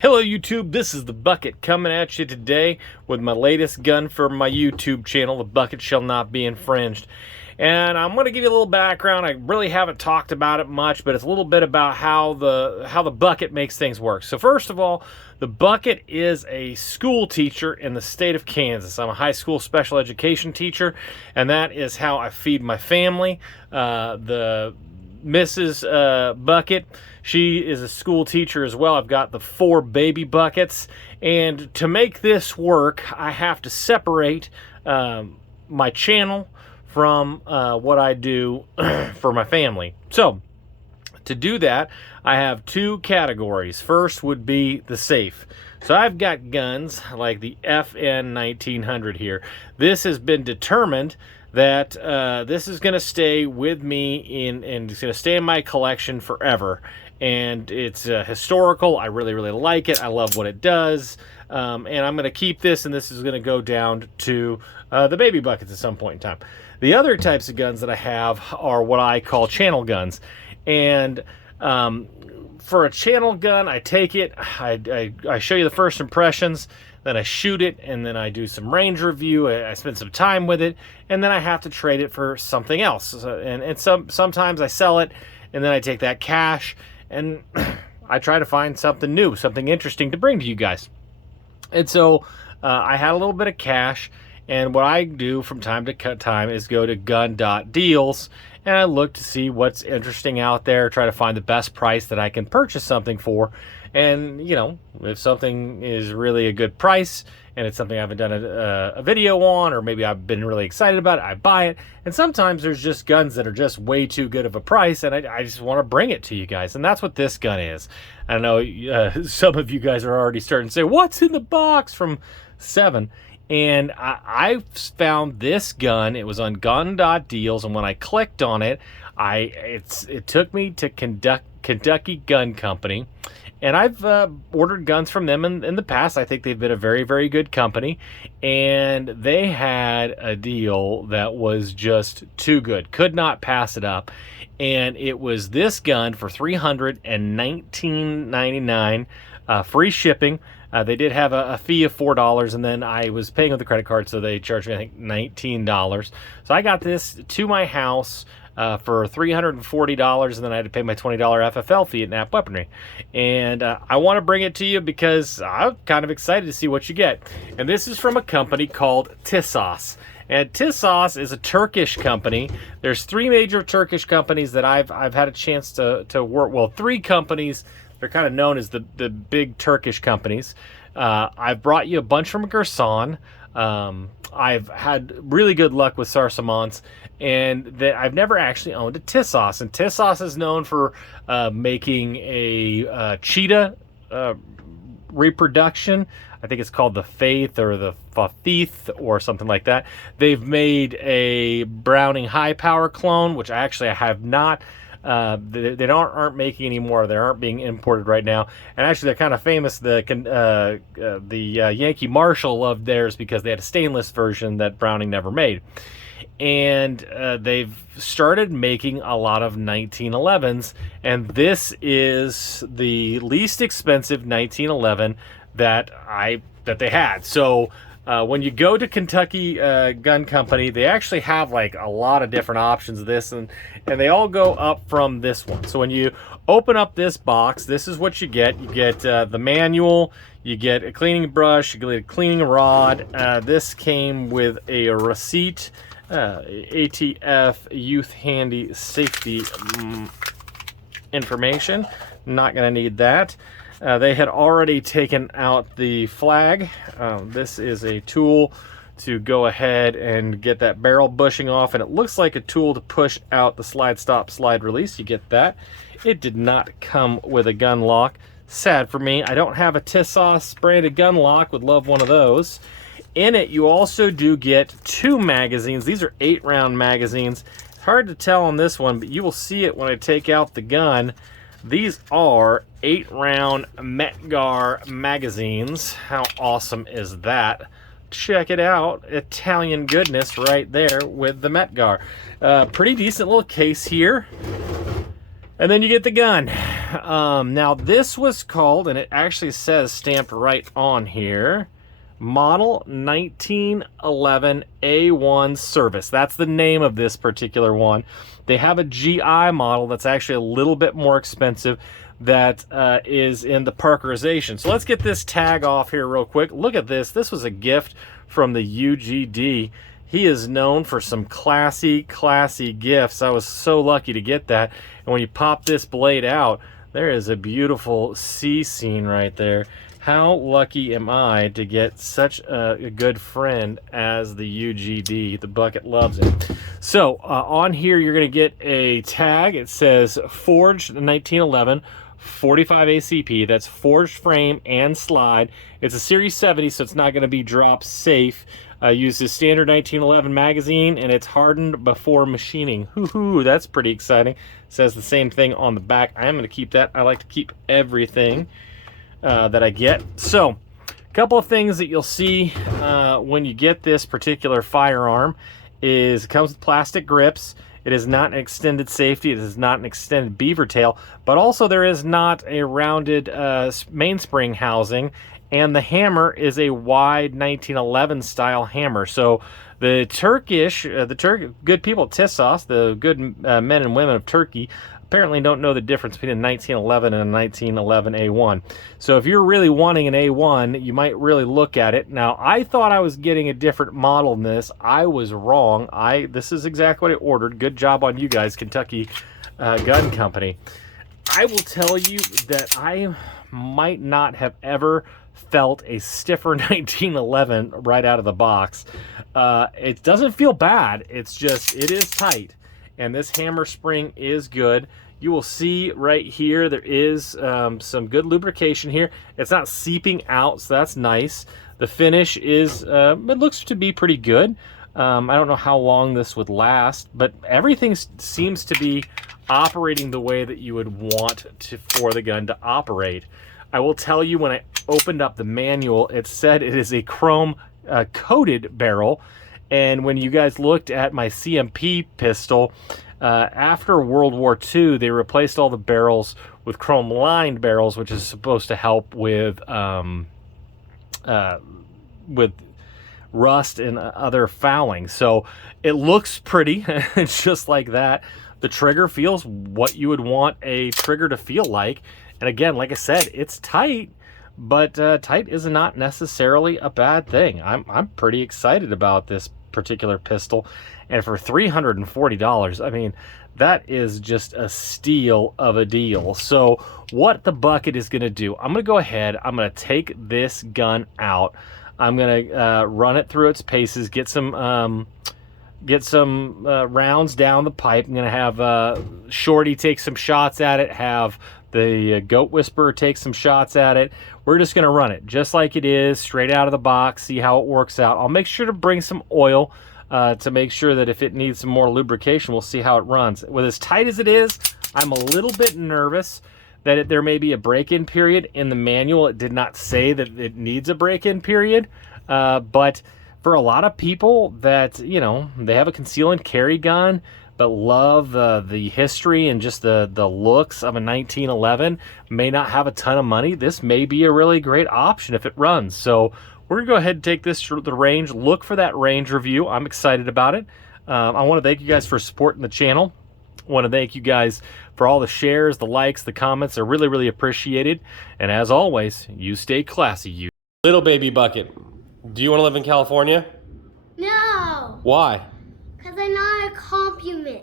Hello YouTube, this is the Bucket coming at you today with my latest gun for my YouTube channel. The Bucket shall not be infringed. And I'm going to give you a little background. I really haven't talked about it much, but it's a little bit about how the Bucket makes things work. So first of all, the Bucket is a school teacher in the state of Kansas. I'm a high school special education teacher, and that is how I feed my family. The Mrs. Bucket, she is a school teacher as well. I've got the 4 baby buckets, and to make this work, I have to separate my channel from what I do for my family. So to do that, I have 2 categories. First would be the safe. So I've got guns like the FN 1900 here. This has been determined that this is going to stay with me and it's going to stay in my collection forever. And it's historical. I really like it. I love what it does. And I'm going to keep this, and this is going to go down to the baby buckets at some point in time. The other types of guns that I have are what I call channel guns. And for a channel gun, I take it, I show you the first impressions, then I shoot it, and then I do some range review. I spend some time with it, and then I have to trade it for something else. And sometimes I sell it, and then I take that cash, and I try to find something new, something interesting to bring to you guys. And so I had a little bit of cash, and what I do from time to time is go to gun.deals, and I look to see what's interesting out there, try to find the best price that I can purchase something for. And, you know, if something is really a good price and it's something I haven't done a video on, or maybe I've been really excited about it, I buy it. And sometimes there's just guns that are just way too good of a price, and I just want to bring it to you guys. And that's what this gun is. I know some of you guys are already starting to say, what's in the box from 7? And I found this gun. It was on gun.deals, and when I clicked on it, it took me to Kentucky Gun Company. And I've ordered guns from them in the past. I think they've been a very good company. And they had a deal that was just too good. Could not pass it up. And it was this gun for $319.99, free shipping. They did have a fee of $4, and then I was paying with a credit card, so they charged me, I think, $19. So I got this to my house for $340, and then I had to pay my $20 FFL fee at Knapp Weaponry. And I want to bring it to you because I'm kind of excited to see what you get. And this is from a company called Tisas. And Tisas is a Turkish company. There's 3 major Turkish companies that I've had a chance to work. Well, 3 companies. They're kind of known as the big Turkish companies. I've brought you a bunch from Gerson. I've had really good luck with Sarsamans, and I've never actually owned a Tisas. And Tisas is known for making a cheetah reproduction. I think it's called the Faith or the Fafith or something like that. They've made a Browning high power clone, which I have not. They aren't making anymore. They aren't being imported right now. And actually, they're kind of famous. The Yankee Marshal loved theirs because they had a stainless version that Browning never made. And they've started making a lot of 1911s, and this is the least expensive 1911 that they had. So when you go to Kentucky Gun Company, they actually have like a lot of different options of this, and they all go up from this one. So when you open up this box, this is what you get. You get the manual, you get a cleaning brush, you get a cleaning rod. This came with a receipt, ATF Youth Handy Safety information. Not going to need that. They had already taken out the flag. This is a tool to go ahead and get that barrel bushing off, and it looks like a tool to push out the slide stop, slide release. You get that. It did not come with a gun lock. Sad for me. I don't have a Tisas branded gun lock. Would love one of those. In it, you also do get 2 magazines. These are 8-round magazines. It's hard to tell on this one, but you will see it when I take out the gun. These are 8-round Metgar magazines. How awesome is that? Check it out. Italian goodness right there with the Metgar. Pretty decent little case here. And then you get the gun. Now this was called, and it actually says stamped right on here, Model 1911 A1 Service. That's the name of this particular one. They have a GI model that's actually a little bit more expensive that is in the Parkerization. So let's get this tag off here real quick. Look at this. This was a gift from the UGD. He is known for some classy gifts. I was so lucky to get that. And when you pop this blade out, there is a beautiful sea scene right there. How lucky am I to get such a good friend as the UGD? The bucket loves it. So on here, you're going to get a tag. It says Forged 1911, 45 ACP. That's forged frame and slide. It's a Series 70, so it's not going to be drop safe. Uses standard 1911 magazine, and it's hardened before machining. Hoo-hoo, that's pretty exciting. Says the same thing on the back. I'm going to keep that. I like to keep everything that I get. So, a couple of things that you'll see when you get this particular firearm is it comes with plastic grips. It is not an extended safety. It is not an extended beaver tail, but also there is not a rounded mainspring housing, and the hammer is a wide 1911 style hammer. So the good people at Tisas, the good men and women of Turkey, apparently don't know the difference between a 1911 and a 1911 A1. So if you're really wanting an A1, you might really look at it. Now, I thought I was getting a different model than this. I was wrong. This is exactly what I ordered. Good job on you guys, Kentucky Gun Company. I will tell you that I might not have ever felt a stiffer 1911 right out of the box. It doesn't feel bad. It's just, it is tight. And this hammer spring is good. You will see right here, there is some good lubrication here. It's not seeping out, so that's nice. The finish is, it looks to be pretty good. I don't know how long this would last, but everything seems to be operating the way that you would want for the gun to operate. I will tell you, when I opened up the manual, it said it is a chrome coated barrel. And when you guys looked at my CMP pistol, after World War II, they replaced all the barrels with chrome-lined barrels, which is supposed to help with rust and other fouling. So it looks pretty, just like that. The trigger feels what you would want a trigger to feel like. And again, like I said, it's tight, but tight is not necessarily a bad thing. I'm pretty excited about this particular pistol, and for $340, I mean, that is just a steal of a deal. So what the bucket is going to do, I'm going to go ahead, I'm going to take this gun out, I'm going to run it through its paces, get some rounds down the pipe. I'm going to have Shorty take some shots at it, have the Goat Whisperer take some shots at it. We're just going to run it just like it is, straight out of the box, see how it works out. I'll make sure to bring some oil to make sure that if it needs some more lubrication, we'll see how it runs. With as tight as it is, I'm a little bit nervous that there may be a break-in period. In the manual, it did not say that it needs a break-in period, but for a lot of people that, you know, they have a conceal and carry gun, but love the history and just the looks of a 1911, may not have a ton of money, this may be a really great option if it runs. So we're going to go ahead and take this to the range, look for that range review. I'm excited about it. I want to thank you guys for supporting the channel. I want to thank you guys for all the shares, the likes, the comments. Are really, really appreciated. And as always, you stay classy, you. Little baby bucket, do you want to live in California? No. Why? Because I'm not a compliment.